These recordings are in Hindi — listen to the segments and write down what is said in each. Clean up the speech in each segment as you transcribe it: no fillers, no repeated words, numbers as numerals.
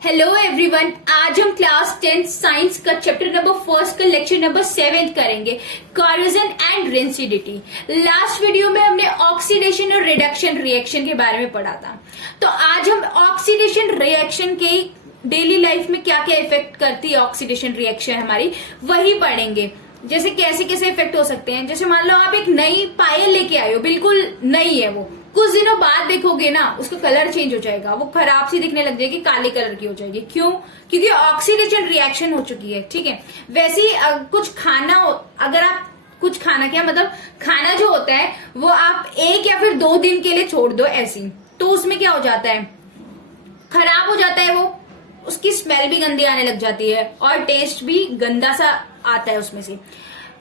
हेलो एवरीवन, आज हम क्लास 10 साइंस का चैप्टर नंबर फर्स्ट का लेक्चर नंबर 7 करेंगे, corrosion and rancidity. Last video में हमने ऑक्सीडेशन और रिडक्शन रिएक्शन के बारे में पढ़ा था। तो आज हम ऑक्सीडेशन रिएक्शन के डेली लाइफ में क्या क्या इफेक्ट करती है ऑक्सीडेशन रिएक्शन हमारी, वही पढ़ेंगे। जैसे कैसे कैसे इफेक्ट हो सकते हैं। जैसे मान लो आप एक नई पायल लेके आए हो, बिल्कुल नई है, वो कुछ दिनों बाद देखोगे ना उसका कलर चेंज हो जाएगा, वो खराब सी दिखने लग जाएगी, काले कलर की हो जाएगी। क्यों? क्योंकि ऑक्सीडेशन रिएक्शन हो चुकी है। ठीक है, वैसे ही कुछ खाना, अगर आप कुछ खाना, क्या मतलब खाना जो होता है वो आप 1 या फिर 2 दिन के लिए छोड़ दो ऐसी, तो उसमें क्या हो जाता है, खराब हो जाता है, वो उसकी स्मेल भी गंदी आने लग जाती है और टेस्ट भी गंदा सा आता है उसमें से।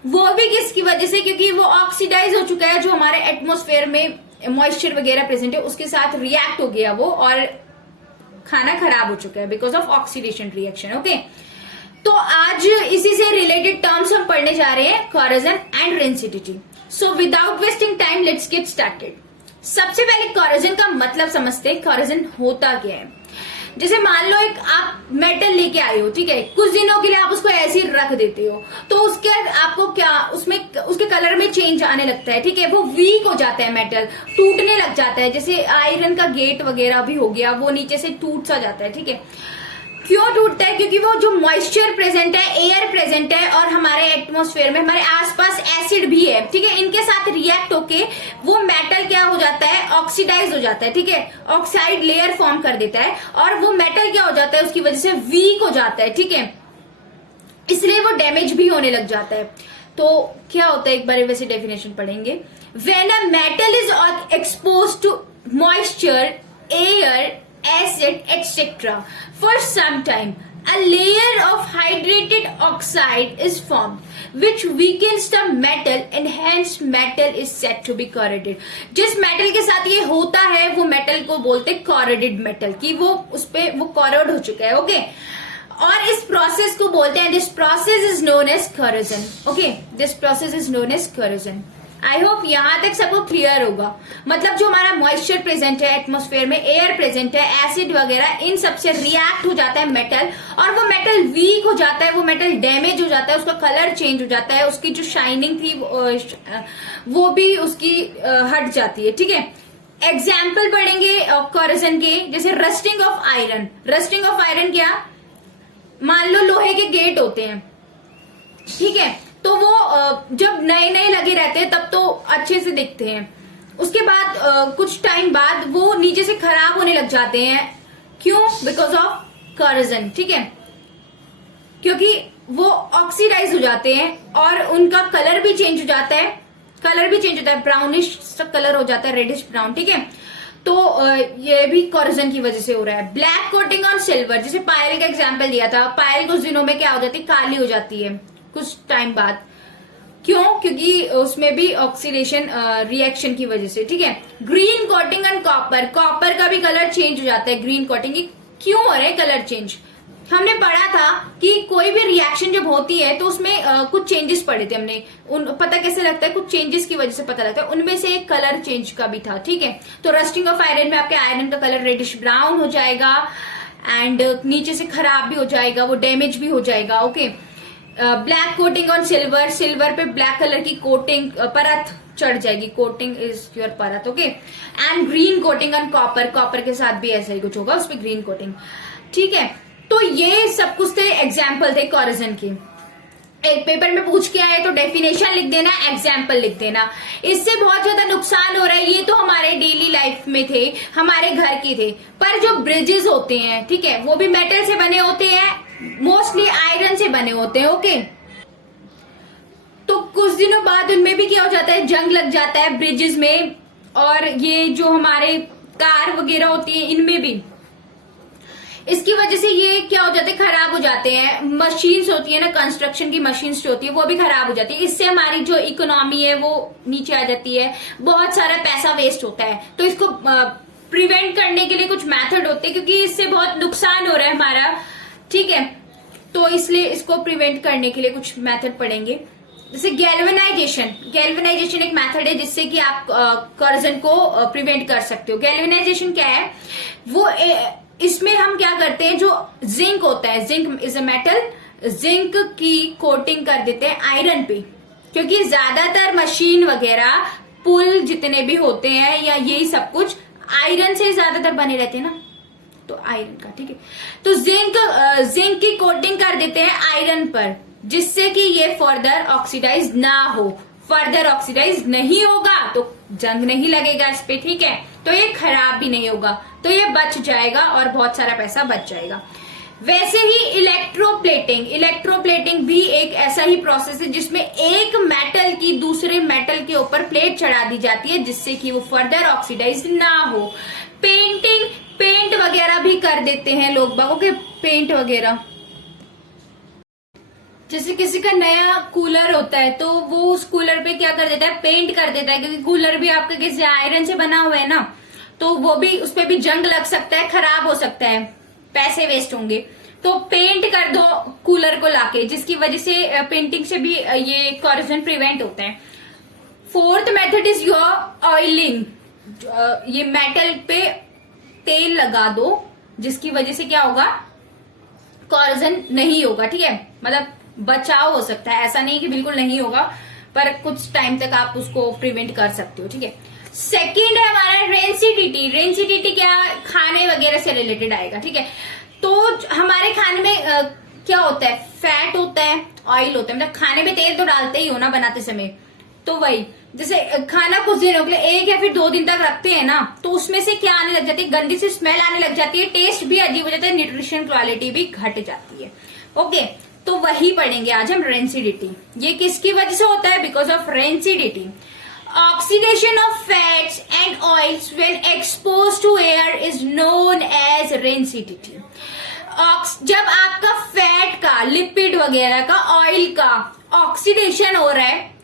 वो भी किसकी वजह से? क्योंकि वो ऑक्सीडाइज हो चुका है, जो हमारे एटमॉस्फेयर में मॉइस्चर वगैरह प्रेजेंट है उसके साथ रिएक्ट हो गया वो, और खाना खराब हो चुका है because of oxidation reaction. Okay, तो आज इसी से रिलेटेड टर्म्स हम पढ़ने जा रहे हैं, corrosion and rancidity. So without wasting time let's get started. सबसे पहले कॉरोजन का मतलब समझते हैं, कॉरोजन होता क्या है। जैसे मान लो एक आप मेटल लेके आए हो, ठीक है, कुछ दिनों के लिए आप उसको ऐसे ही रख देते हो, तो उसके आपको क्या उसमें उसके कलर में चेंज आने लगता है। ठीक है, वो वीक हो जाता है, मेटल टूटने लग जाता है। जैसे आयरन का गेट वगैरह भी हो गया, वो नीचे से टूट सा जाता है। ठीक है, क्यों टूटता है? क्योंकि वो जो मॉइस्चर प्रेजेंट है, एयर प्रेजेंट है, और हमारे एटमॉस्फेयर में हमारे आसपास एसिड भी है। ठीक है, इनके साथ रिएक्ट होके वो मेटल क्या हो जाता है, ऑक्सीडाइज हो जाता है। ठीक है, ऑक्साइड लेयर फॉर्म कर देता है, और वो मेटल क्या हो जाता है, उसकी वजह से वीक हो जाता है। ठीक है, इसलिए वो डैमेज भी होने लग जाता है। तो क्या होता है, एक बार वैसे डेफिनेशन पढ़ेंगे। When a metal is expose to moisture, air, acid etc. for some time, a layer of hydrated oxide is formed which weakens the metal and hence metal is said to be corroded. जिस मेटल के साथ ये होता है वो मेटल को बोलते हैं corroded metal, कि वो उसपे वो corrode हो चुका है। ओके, और इस प्रोसेस को बोलते हैं, this process is known as corrosion. Okay, this process is known as corrosion. I hope यहां तक सबको क्लियर होगा। मतलब जो हमारा मॉइस्चर प्रेजेंट है एटमॉस्फेयर में, एयर प्रेजेंट है, एसिड वगैरह, इन सब से रिएक्ट हो जाता है मेटल, और वो मेटल वीक हो जाता है, वो मेटल डैमेज हो जाता है, उसका कलर चेंज हो जाता है, उसकी जो शाइनिंग थी वो भी उसकी हट जाती है। ठीक है, एग्जाम्पल पढ़ेंगे कॉरोजन के। जैसे rusting of iron. Rusting of iron क्या? मान लो लोहे के गेट होते हैं, ठीक है, तो वो जब नए नए लगे रहते हैं तब तो अच्छे से दिखते हैं, उसके बाद कुछ टाइम बाद वो नीचे से खराब होने लग जाते हैं। क्यों? Because of corrosion. ठीक है, क्योंकि वो ऑक्सीडाइज हो जाते हैं और उनका कलर भी चेंज हो जाता है, ब्राउनिश कलर हो जाता है, रेडिश ब्राउन। ठीक है, तो ये भी कॉरोजन की वजह से हो रहा है। ब्लैक कोटिंग ऑन सिल्वर, जैसे पायल का एग्जाम्पल दिया था, पायल कुछ दिनों में क्या हो जाती है, काली हो जाती है कुछ टाइम बाद। क्यों? क्योंकि उसमें भी ऑक्सीडेशन रिएक्शन की वजह से। ठीक है, green coating on copper, copper का भी कलर चेंज हो जाता है, ग्रीन कोटिंग। क्यों हो रहा है कलर चेंज? हमने पढ़ा था कि कोई भी रिएक्शन जब होती है तो उसमें कुछ चेंजेस पढ़े थे हमने, पता कैसे लगता है, कुछ चेंजेस की वजह से पता लगता है। उनमें से एक कलर चेंज का भी था। ठीक है, तो रस्टिंग ऑफ आयरन में आपके आयरन का कलर रेडिश ब्राउन हो जाएगा, एंड नीचे से खराब भी हो जाएगा, वो डैमेज भी हो जाएगा। Okay, black coating on silver, silver पे ब्लैक कलर की कोटिंग परत चढ़ जाएगी, कोटिंग इज योर परत। Okay, and green coating on copper, copper के साथ भी ऐसा ही कुछ होगा, उस पर ग्रीन कोटिंग। ठीक है, तो ये सब कुछ थे, एग्जाम्पल थे कॉरोजन के। एक पेपर में पूछ के आए तो डेफिनेशन लिख देना, एग्जाम्पल लिख देना। इससे बहुत ज्यादा नुकसान हो रहा है, ये तो हमारे डेली लाइफ में थे, हमारे घर के थे, पर जो ब्रिजेस होते हैं, ठीक है, वो भी मेटल से बने होते हैं, मोस्टली आयरन से बने होते हैं। ओके, तो कुछ दिनों बाद उनमें भी क्या हो जाता है, जंग लग जाता है ब्रिजेस में, और ये जो हमारे कार वगैरह होती है इनमें भी इसकी वजह से ये क्या हो जाते हैं, खराब हो जाते हैं। मशीन्स होती है ना, कंस्ट्रक्शन की मशीन्स जो होती है वो भी खराब हो जाती है। इससे हमारी जो इकोनॉमी है वो नीचे आ जाती है, बहुत सारा पैसा वेस्ट होता है। तो इसको प्रिवेंट करने के लिए कुछ मेथड होते हैं, क्योंकि इससे बहुत नुकसान हो रहा है हमारा। ठीक है, तो इसलिए इसको प्रिवेंट करने के लिए कुछ मेथड पढ़ेंगे। जैसे गैल्वेनाइजेशन, गैल्वेनाइजेशन एक मेथड है जिससे कि आप कॉरोजन को प्रिवेंट कर सकते हो। गैल्वेनाइजेशन क्या है? वो इसमें हम क्या करते हैं, जो जिंक होता है, zinc is a metal, zinc की कोटिंग कर देते हैं आयरन पे, क्योंकि ज्यादातर मशीन वगैरह पुल जितने भी होते हैं या यही सब कुछ आयरन से ज्यादातर बने रहते हैं ना, तो आयरन का, ठीक है। तो जिंक की कोटिंग कर देते हैं आयरन पर, जिससे कि ये फर्दर ऑक्सीडाइज ना हो। फर्दर ऑक्सीडाइज नहीं होगा तो जंग नहीं लगेगा इस पे, ठीक है। तो ये खराब भी नहीं होगा, तो ये बच जाएगा और बहुत सारा पैसा बच जाएगा। वैसे ही इलेक्ट्रोप्लेटिंग भी एक ऐसा ही प्रोसेस है जिसमें एक मेटल की दूसरे मेटल के ऊपर प्लेट चढ़ा दी जाती है, जिससे कि वो फर्दर ऑक्सीडाइज ना हो। पेंट वगैरह भी कर देते हैं लोग बागों के, पेंट वगैरह, जैसे किसी का नया कूलर होता है तो वो उस कूलर पे क्या कर देता है, पेंट कर देता है, क्योंकि कूलर भी आपका किसी आयरन से बना हुआ है ना, तो वो भी, उस पे भी जंग लग सकता है, खराब हो सकता है, पैसे वेस्ट होंगे। तो पेंट कर दो कूलर को लाके, जिसकी वजह से पेंटिंग से भी ये कॉरोजन प्रिवेंट होता है। Fourth method is your oiling. ये मेटल पे तेल लगा दो, जिसकी वजह से क्या होगा, कॉरोजन नहीं होगा, ठीक है। मतलब बचाव हो सकता है, ऐसा नहीं कि बिल्कुल नहीं होगा, पर कुछ टाइम तक आप उसको प्रिवेंट कर सकते हो, ठीक है। सेकेंड है हमारा रेंसिडिटी। रेंसिडिटी क्या, खाने वगैरह से रिलेटेड आएगा, ठीक है। तो हमारे खाने में क्या होता है, फैट होता है, ऑयल होता है, मतलब खाने में तेल तो डालते ही हो ना बनाते समय, तो वही जैसे खाना कुछ दिनों के लिए 1 या फिर 2 दिन तक रखते हैं ना, तो उसमें से क्या आने लग जाती है, गंदी सी स्मेल आने लग जाती है, टेस्ट भी अजीब हो जाता है, न्यूट्रिशन क्वालिटी भी घट जाती है। ओके, तो वही पढ़ेंगे आज हम, रेंसिडिटी। ये किसकी वजह से होता है, because of rancidity. Oxidation of fats and oils when exposed to air is known as rancidity. जब आपका फैट का, लिपिड वगैरह का, ऑयल का ऑक्सीडेशन हो रहा है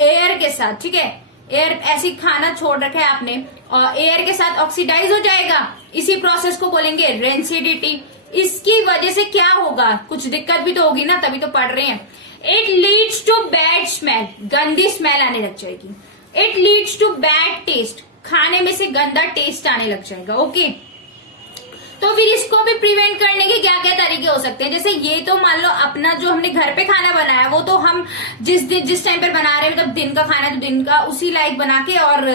एयर के साथ, ठीक है, एयर ऐसी खाना छोड़ रखा है आपने और एयर के साथ ऑक्सीडाइज हो जाएगा, इसी प्रोसेस को बोलेंगे रेंसिडिटी। इसकी वजह से क्या होगा, कुछ दिक्कत भी तो होगी ना, तभी तो पढ़ रहे हैं। It leads to bad smell, गंदी स्मेल आने लग जाएगी। It leads to bad taste, खाने में से गंदा टेस्ट आने लग जाएगा। ओके, तो फिर इसको भी प्रिवेंट करने के क्या क्या तरीके हो सकते हैं, जैसे ये तो मान लो अपना जो हमने घर पे खाना बनाया, वो तो हम जिस टाइम पर बना रहे हैं, मतलब दिन का खाना तो दिन का उसी लायक बना के और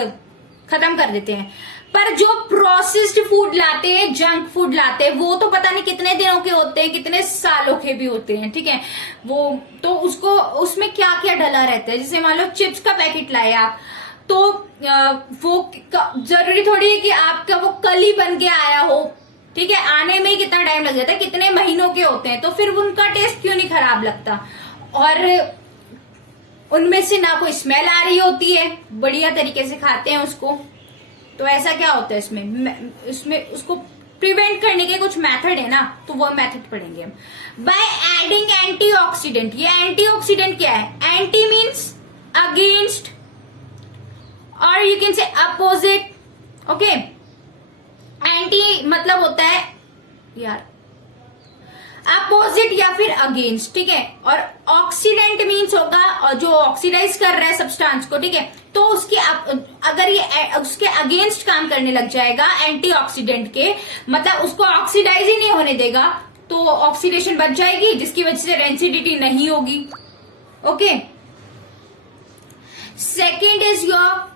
खत्म कर देते हैं। पर जो प्रोसेस्ड फूड लाते हैं, जंक फूड लाते हैं, वो तो पता नहीं कितने दिनों के होते हैं, कितने सालों के भी होते हैं, ठीक है। वो तो उसको, उसमें क्या क्या डला रहता है, जैसे मान लो चिप्स का पैकेट लाए आप, तो वो जरूरी थोड़ी है कि आपका वो कल ही बन के आया हो, ठीक है, आने में ही कितना टाइम लग जाता है, कितने महीनों के होते हैं, तो फिर उनका टेस्ट क्यों नहीं खराब लगता, और उनमें से ना कोई स्मेल आ रही होती है, बढ़िया तरीके से खाते हैं उसको। तो ऐसा क्या होता है इसमें उसको प्रिवेंट करने के कुछ मेथड है ना, तो वो मेथड पढ़ेंगे हम। By adding antioxidant. ये एंटीऑक्सीडेंट क्या है, एंटी मीन्स अगेंस्ट और you can say opposite. Okay, anti मतलब होता है यार अपोजिट या फिर अगेंस्ट, ठीक है। और ऑक्सीडेंट मीन्स होगा और जो ऑक्सीडाइज कर रहा है सब्सटेंस को, ठीक है, तो उसके अगर ये उसके अगेंस्ट काम करने लग जाएगा एंटीऑक्सीडेंट के, मतलब उसको ऑक्सीडाइज ही नहीं होने देगा, तो ऑक्सीडेशन बच जाएगी, जिसकी वजह से रेंसिडिटी नहीं होगी। ओके, सेकेंड इज योर,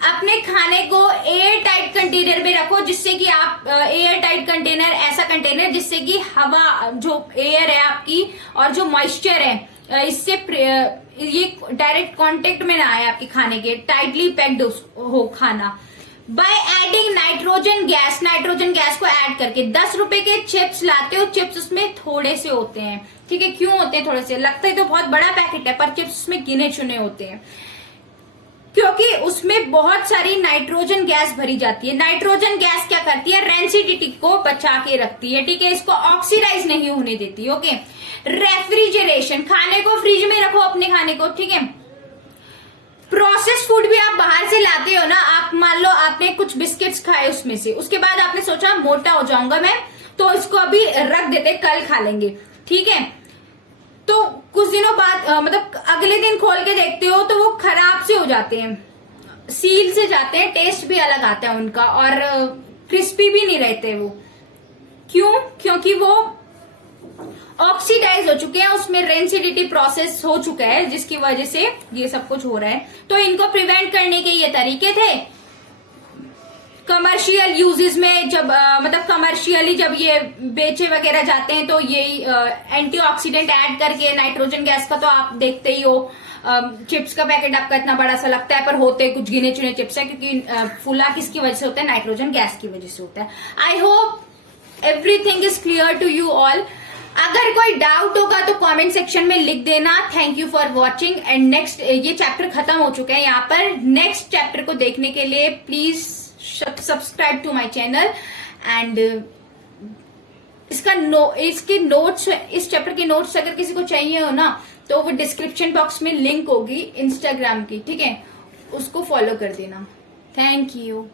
अपने खाने को एयर टाइट कंटेनर में रखो, जिससे कि आप एयर टाइट कंटेनर, ऐसा कंटेनर जिससे कि हवा, जो एयर है आपकी और जो मॉइस्चर है, इससे ये डायरेक्ट कांटेक्ट में ना आए आपके खाने के, टाइटली पैक्ड हो खाना। By adding nitrogen gas, nitrogen gas को ऐड करके 10 रुपए के चिप्स लाते हो, चिप्स उसमें थोड़े से होते हैं, ठीक है। क्यों होते हैं थोड़े से, लगता है तो बहुत बड़ा पैकेट है, पर चिप्स उसमें गिने चुने होते हैं, क्योंकि उसमें बहुत सारी नाइट्रोजन गैस भरी जाती है। नाइट्रोजन गैस क्या करती है, रेंसिडिटी को बचा के रखती है, ठीक है, इसको ऑक्सीडाइज नहीं होने देती। ओके, रेफ्रिजरेशन, खाने को फ्रिज में रखो अपने खाने को, ठीक है। प्रोसेस फूड भी आप बाहर से लाते हो ना, आप मान लो आपने कुछ बिस्किट्स खाए उसमें से, उसके बाद आपने सोचा मोटा हो जाऊंगा मैं, तो इसको अभी रख देते, कल खा लेंगे, ठीक है। तो कुछ दिनों बाद मतलब अगले दिन खोल के देखते हो तो वो खराब से हो जाते हैं, सील से जाते हैं, टेस्ट भी अलग आता है उनका, और क्रिस्पी भी नहीं रहते वो। क्यों? क्योंकि वो ऑक्सीडाइज हो चुके हैं, उसमें रेंसिडिटी प्रोसेस हो चुका है, जिसकी वजह से ये सब कुछ हो रहा है। तो इनको प्रिवेंट करने के ये तरीके थे। कमर्शियल यूजेस में जब मतलब कमर्शियली जब ये बेचे वगैरह जाते हैं तो यही एंटीऑक्सीडेंट ऐड करके, नाइट्रोजन गैस का तो आप देखते ही हो। चिप्स का पैकेट आपका इतना बड़ा सा लगता है, पर होते कुछ गिने चुने चिप्स है, क्योंकि फूला किसकी वजह से होता है? नाइट्रोजन गैस की वजह से होता है। I hope everything is clear to you all. अगर कोई डाउट होगा तो कमेंट सेक्शन में लिख देना। Thank you for watching and next, ये चैप्टर खत्म हो चुका है यहाँ पर। नेक्स्ट चैप्टर को देखने के लिए please subscribe to my channel and इसके नोट्स, इस चैप्टर के नोट्स अगर किसी को चाहिए हो ना, तो वो डिस्क्रिप्शन बॉक्स में लिंक होगी इंस्टाग्राम की, ठीक है, उसको फॉलो कर देना। Thank you.